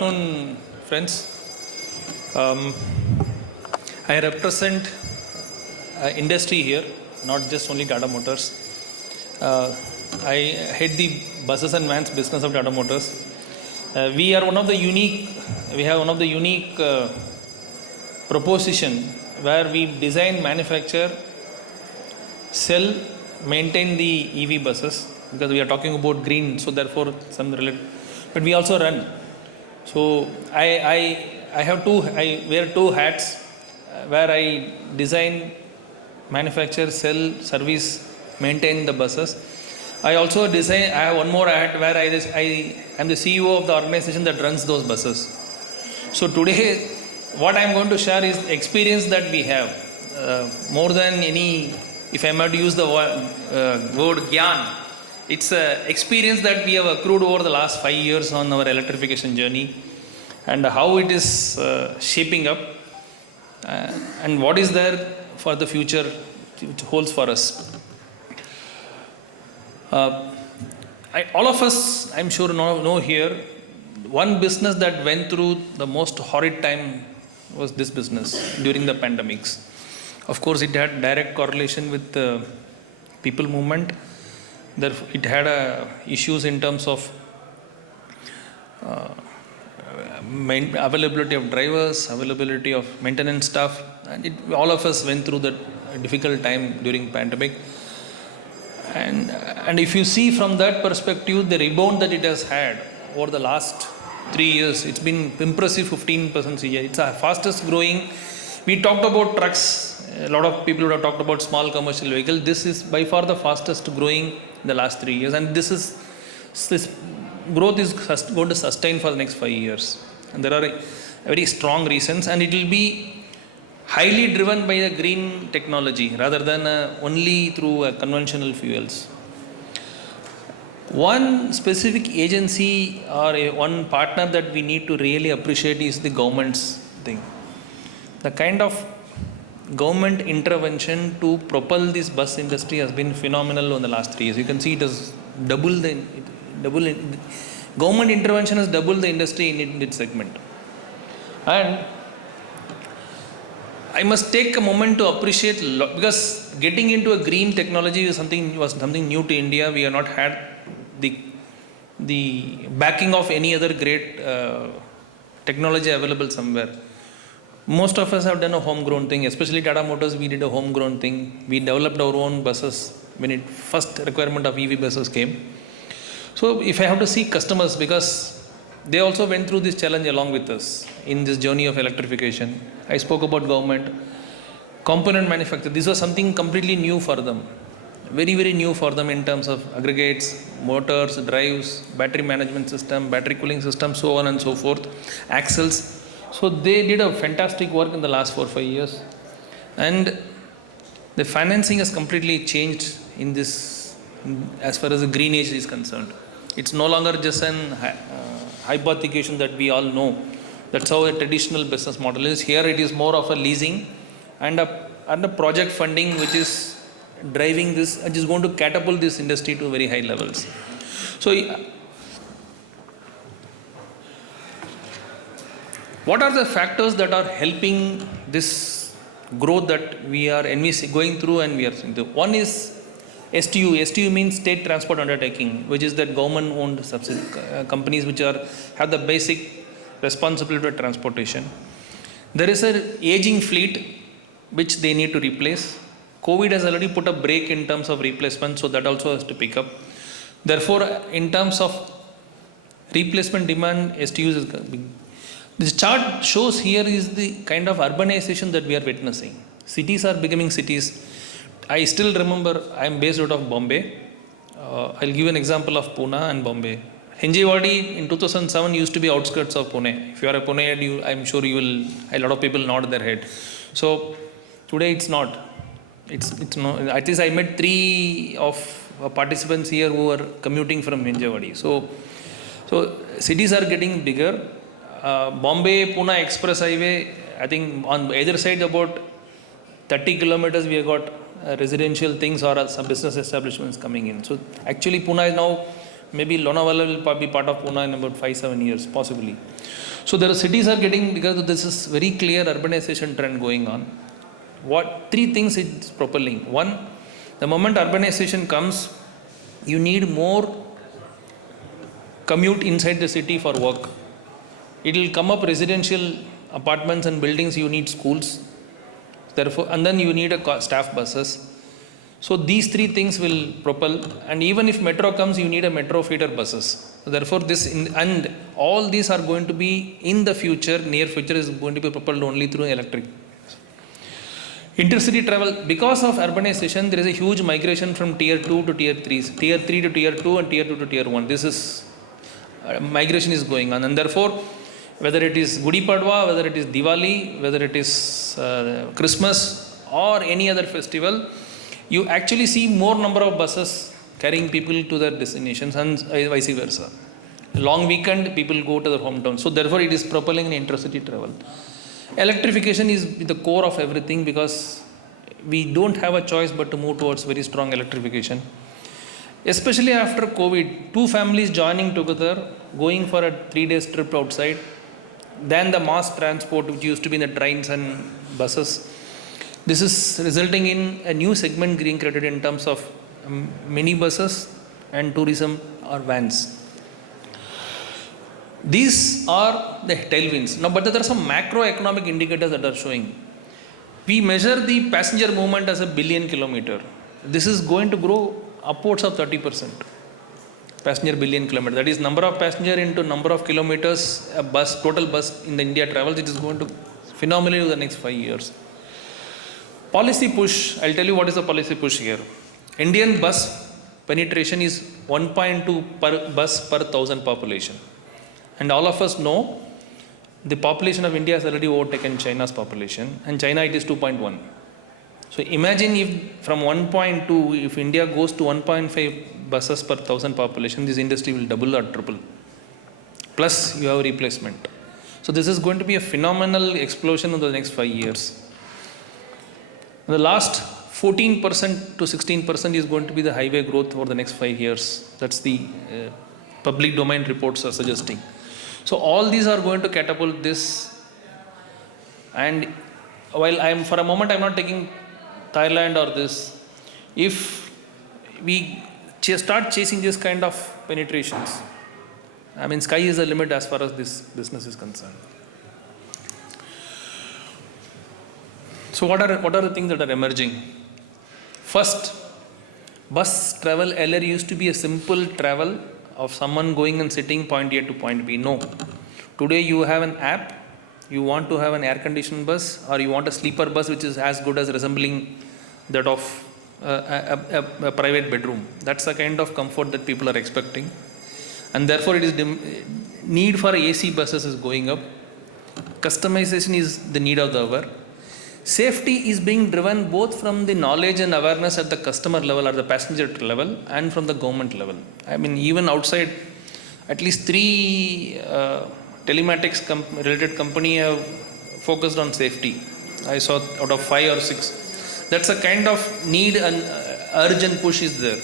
afternoon, friends. I represent industry here, not just only Tata Motors. I head the buses and vans business of Tata Motors. We have one of the unique proposition where we design, manufacture, sell, maintain the EV buses, because we are talking about green, so therefore some related. But we also run. So I wear two hats where I design, manufacture, sell, service, maintain the buses. I also design. I have one more hat where I am the CEO of the organization that runs those buses. So today, what I am going to share is the experience that we have. More than any, if I might use the word gyan, it's an experience that we have accrued over the last 5 years on our electrification journey, and how it is shaping up, and what is there for the future which holds for us. All of us, I'm sure, know here, one business that went through the most horrid time was this business during the pandemics. Of course, it had direct correlation with the people movement. Therefore, it had issues in terms of availability of drivers, availability of maintenance staff, and all of us went through that difficult time during pandemic. And if you see from that perspective, the rebound that it has had over the last 3 years, it's been impressive 15% CAGR. It's our fastest growing. We talked about trucks. A lot of people would have talked about small commercial vehicle. This is by far the fastest growing in the last 3 years, and this growth is going to sustain for the next 5 years. And there are very strong reasons, and it will be highly driven by the green technology rather than only through conventional fuels. One specific agency or one partner that we need to really appreciate is the government's thing. The kind of government intervention to propel this bus industry has been phenomenal in the last 3 years. You can see it has government intervention has doubled the industry in its segment. And I must take a moment to appreciate, because getting into a green technology was something new to India. We have not had the backing of any other great technology available somewhere. Most of us have done a homegrown thing, especially Tata Motors. We did a homegrown thing. We developed our own buses when first requirement of EV buses came. So if I have to seek customers, because they also went through this challenge along with us in this journey of electrification. I spoke about government, component manufacturer. This was something completely new for them, very, very new for them in terms of aggregates, motors, drives, battery management system, battery cooling system, so on and so forth, axles. So they did a fantastic work in the last 4 or 5 years, and the financing has completely changed in this, as far as the green age is concerned. It's no longer just an hypothecation that we all know. That's how a traditional business model is. Here it is more of a leasing and a project funding, which is driving this, which is going to catapult this industry to very high levels. So what are the factors that are helping this growth that we are going through and we are seeing? One is STU. STU means State Transport Undertaking, which is that government-owned companies which have the basic responsibility for transportation. There is an aging fleet which they need to replace. COVID has already put a brake in terms of replacement, so that also has to pick up. Therefore, in terms of replacement demand, STUs is big. This chart shows here is the kind of urbanization that we are witnessing. Cities are becoming cities. I still remember, I am based out of Bombay. I'll give you an example of Pune and Bombay. Hinjewadi in 2007 used to be outskirts of Pune. If you are a Pune, I'm sure a lot of people nod their head. So today it's not. It's not. At least I met 3 of participants here who are commuting from Hinjewadi. So cities are getting bigger. Bombay Pune Express Highway, I think on either side about 30 kilometers we have got residential things or some business establishments coming in. So actually Pune is now Maybe Lonavala will be part of Pune in about 5-7 years, possibly. So there are cities are getting, because this is very clear urbanization trend going on. What 3 things it's propelling? One, the moment urbanization comes, you need more commute inside the city for work. It will come up residential apartments and buildings, you need schools. Therefore, and then you need a staff buses. So these 3 things will propel, and even if metro comes, you need a metro feeder buses. So therefore, and all these are going to be in the future, near future is going to be propelled only through electric. Intercity travel, because of urbanization, there is a huge migration from tier 2 to tier 3, tier 3 to tier 2, and tier 2 to tier 1. This is migration is going on, and therefore, whether it is Gudi Padwa, whether it is Diwali, whether it is Christmas or any other festival, you actually see more number of buses carrying people to their destinations and vice versa. Long weekend, people go to their hometown. So therefore, it is propelling in intercity travel. Electrification is the core of everything, because we don't have a choice but to move towards very strong electrification. Especially after COVID, 2 families joining together, going for a 3-day trip outside, than the mass transport which used to be in the trains and buses. This is resulting in a new segment being created in terms of mini buses and tourism or vans. These are the tailwinds. Now, but there are some macroeconomic indicators that are showing. We measure the passenger movement as a billion kilometer. This is going to grow upwards of 30%. Passenger billion kilometer. That is number of passenger into number of kilometers a bus, total bus in the India travels. It is going to phenomenally over the next 5 years. Policy push. I'll tell you what is the policy push here. Indian bus penetration is 1.2 per bus per 1,000 population. And all of us know the population of India has already overtaken China's population, and China it is 2.1. So imagine if from 1.2, if India goes to 1.5 buses per 1,000 population, this industry will double or triple. Plus you have replacement. So this is going to be a phenomenal explosion in the next 5 years. The last 14% to 16% is going to be the highway growth over the next 5 years. That's the public domain reports are suggesting. So all these are going to catapult this. And while for a moment I'm not taking Thailand or this, if we start chasing this kind of penetrations, I mean, sky is the limit as far as this business is concerned. So what are the things that are emerging? First, bus travel earlier used to be a simple travel of someone going and sitting point A to point B. No. Today you have an app, you want to have an air-conditioned bus, or you want a sleeper bus which is as good as resembling that of a private bedroom. That's the kind of comfort that people are expecting. And therefore it is need for AC buses is going up. Customization is the need of the hour. Safety is being driven both from the knowledge and awareness at the customer level or the passenger level and from the government level. I mean, even outside, at least 3 telematics related company have focused on safety. I saw out of 5 or 6. That's a kind of need and urgent push is there.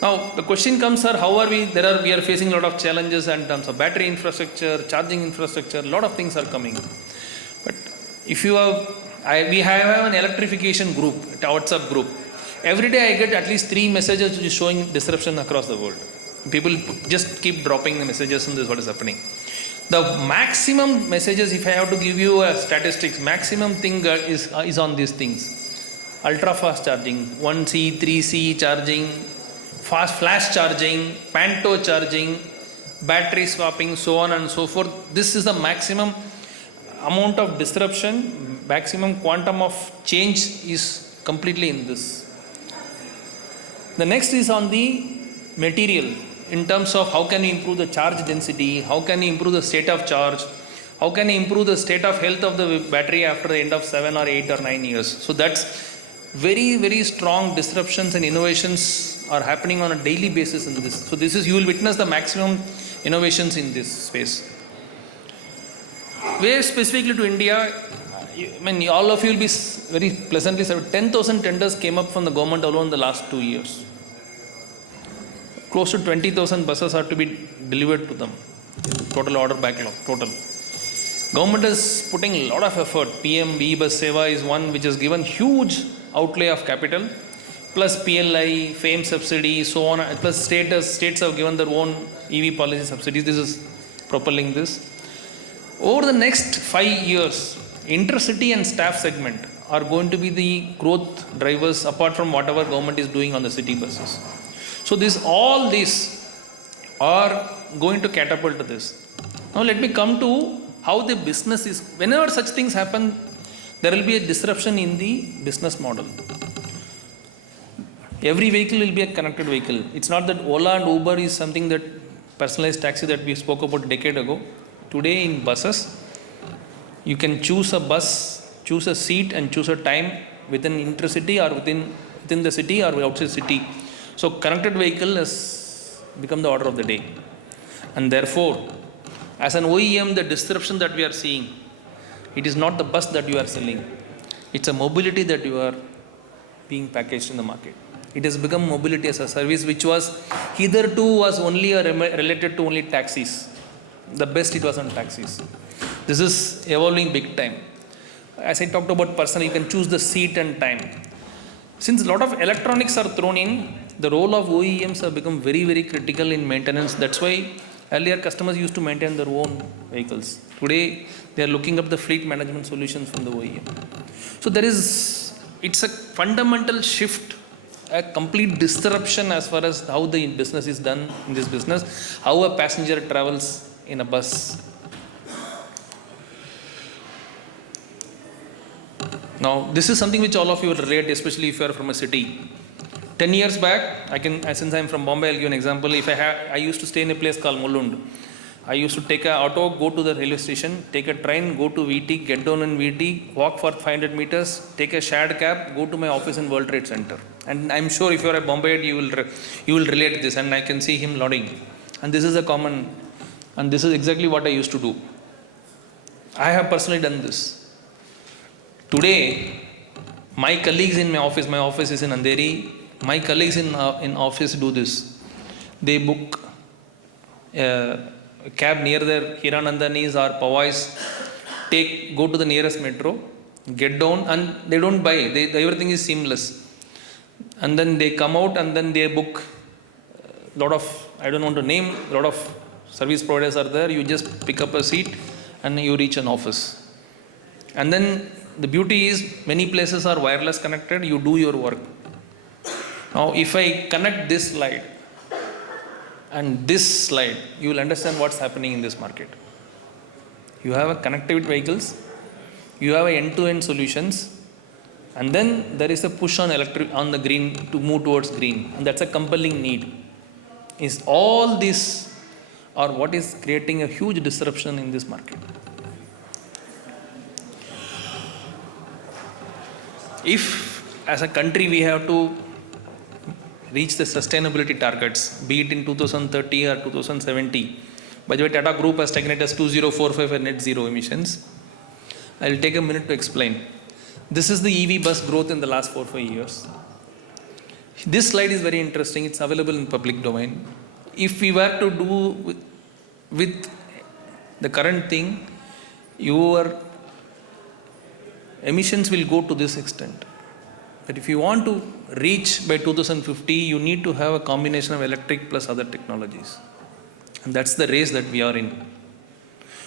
Now the question comes, sir, how are we? We are facing a lot of challenges in terms of battery infrastructure, charging infrastructure. A lot of things are coming. But if you have, we have an electrification group, a WhatsApp group. Every day I get at least 3 messages which is showing disruption across the world. People just keep dropping the messages and this is what is happening. The maximum messages, if I have to give you a statistics, maximum thing is on these things. Ultra fast charging, 1C, 3C charging, fast flash charging, panto charging, battery swapping, so on and so forth. This is the maximum amount of disruption, maximum quantum of change is completely in this. The next is on the material in terms of how can you improve the charge density, how can you improve the state of charge, how can you improve the state of health of the battery after the end of 7 or 8 or 9 years. So that's very, very strong disruptions and innovations are happening on a daily basis in this. So this is, you will witness the maximum innovations in this space. Where specifically to India, I mean, all of you will be very pleasantly said, 10,000 tenders came up from the government alone in the last 2 years. close to 20,000 buses are to be delivered to them. Total order backlog, total. Government is putting a lot of effort. PM E-Bus Seva is one which has given huge outlay of capital, plus PLI, FAME subsidy, so on. Plus states have given their own EV policy subsidies. This is propelling this. Over the next 5 years, intercity and staff segment are going to be the growth drivers apart from whatever government is doing on the city buses. So all these are going to catapult to this. Now let me come to how the business is. Whenever such things happen, there will be a disruption in the business model. Every vehicle will be a connected vehicle. It's not that Ola and Uber is something that personalized taxi that we spoke about a decade ago. Today in buses, you can choose a bus, choose a seat and choose a time within intercity or within the city or outside city. So connected vehicle has become the order of the day. And therefore, as an OEM, the disruption that we are seeing, it is not the bus that you are selling. It's a mobility that you are being packaged in the market. It has become mobility as a service, which was hitherto was only related to only taxis. The best it was on taxis. This is evolving big time. As I talked about personal, you can choose the seat and time. Since a lot of electronics are thrown in, the role of OEMs have become very, very critical in maintenance. That's why earlier customers used to maintain their own vehicles. Today, they are looking up the fleet management solutions from the OEM. So it's a fundamental shift, a complete disruption as far as how the business is done in this business, how a passenger travels in a bus. Now, this is something which all of you will relate, especially if you are from a city. 10 years back, since I'm from Bombay, I'll give an example. I used to stay in a place called Mulund. I used to take an auto, go to the railway station, take a train, go to VT, get down in VT, walk for 500 meters, take a shared cab, go to my office in World Trade Center. And I'm sure if you are a Bombayite, you will relate this, and I can see him nodding. And this is and this is exactly what I used to do. I have personally done this. Today, my colleagues in my office is in Andheri, my colleagues in office do this. They book a cab near their Hiranandanis or Pawais, go to the nearest metro, get down, and they don't buy. Everything is seamless. And then they come out and then they book a lot of, I don't want to name, a lot of service providers are there. You just pick up a seat and you reach an office. And then the beauty is many places are wireless connected, you do your work. Now if I connect this slide and this slide, you will understand what's happening in this market. You have a connectivity vehicles, you have end-to-end solutions, and then there is a push on the green to move towards green, and that's a compelling need. Is all this or what is creating a huge disruption in this market? If as a country we have to reach the sustainability targets, be it in 2030 or 2070, by the way, Tata Group has taken it as 2045 for net zero emissions. I will take a minute to explain. This is the EV bus growth in the last 4 or 5 years. This slide is very interesting. It's available in public domain. If we were to do with the current thing, your emissions will go to this extent. But if you want to reach by 2050, you need to have a combination of electric plus other technologies. And that's the race that we are in.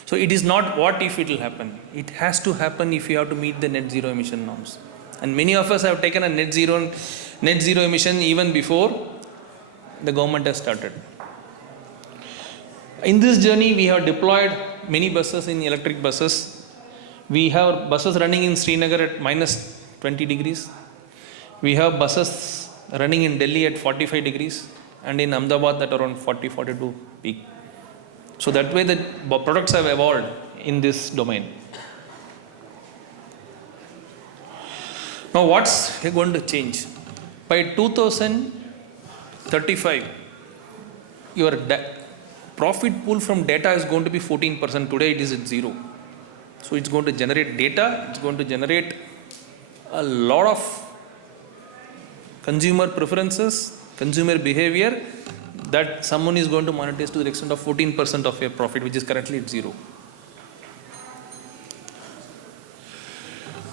So it is not what if it will happen. It has to happen if you have to meet the net zero emission norms. And many of us have taken a net zero emission even before the government has started. In this journey, we have deployed many buses in electric buses. We have buses running in Srinagar at minus 20 degrees. We have buses running in Delhi at 45 degrees and in Ahmedabad at around 40-42 peak. So that way the products have evolved in this domain. Now what's going to change? By 2035, your profit pool from data is going to be 14%. Today it is at 0. So it's going to generate data, it's going to generate a lot of consumer preferences, consumer behavior. that someone is going to monetize to the extent of 14% of your profit, which is currently at zero.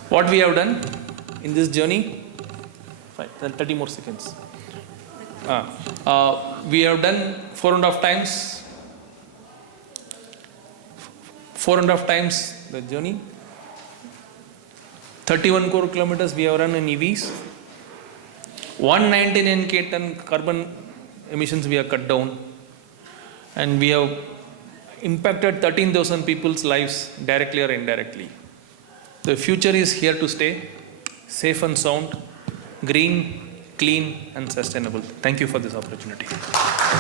What we have done in this journey, 30 more seconds. We have done 4.5 times the journey. 31 crore kilometers we have run in EVs. 199k ton carbon emissions we have cut down, and we have impacted 13,000 people's lives directly or indirectly. The future is here to stay, safe and sound, green, clean and sustainable. Thank you for this opportunity.